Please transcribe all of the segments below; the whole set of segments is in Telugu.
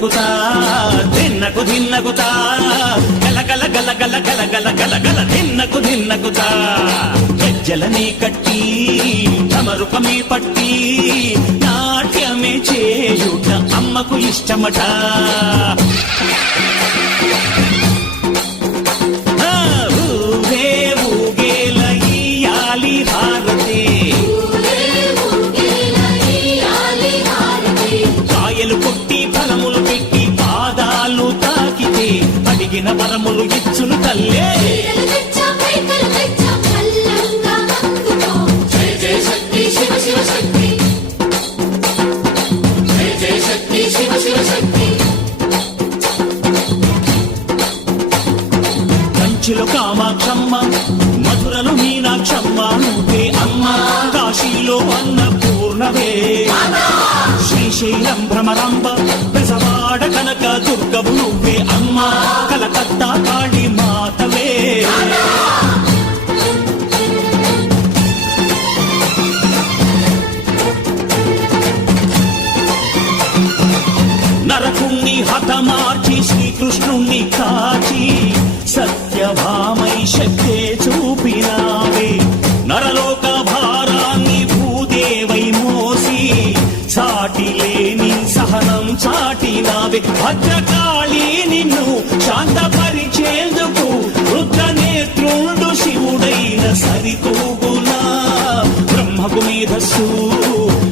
ధిన్నగుతా ధిన్నకు ధిన్నగుతా గల గల గల గల గల గల గల గల ధిన్నగుతా గజ్జలనే కట్టి తమరుకమే పట్టి నాట్యమే చేయుట అమ్మకు ఇష్టమట. అడిగిన వరములు ఇచ్చును తల్లే. జయ జయ శక్తి శివ శివ శక్తి, జయ జయ శక్తి శివ శివ శక్తి. కంచిలో కామాక్షమ్మ, మధురలో మీనాక్షమ్మ నువ్వే అమ్మ, కాశీలో అన్నపూర్ణవే, శ్రీశైలం భ్రమరాంబ, బెజవాడ కనక దుర్గవు నువ్వే అమ్మ, కలకత్తా కాళీ మాతవే. నరకుణ్ణి హతమార్చి శ్రీకృష్ణుణ్ణి కాచి సత్యభామై శక్తే చూపినావే, నరలోక భారాన్ని భూదేవై మోసి సాటి లేని సహనం చాటినావే. భద్రకాళి నిన్ను శాంతపరిచేందుకు రుద్రనేత్రుండు శివుడైన సరితూగునా. బ్రహ్మకు మేధస్సు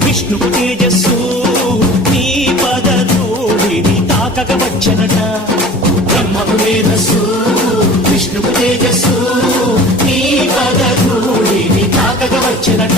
విష్ణుకు తేజస్సు నీ పదధూళిని తాకక వచ్చనట. బ్రహ్మకు మేధస్సు విష్ణుకు తేజస్సు నీ పదధూళిని తాకక వచ్చనట.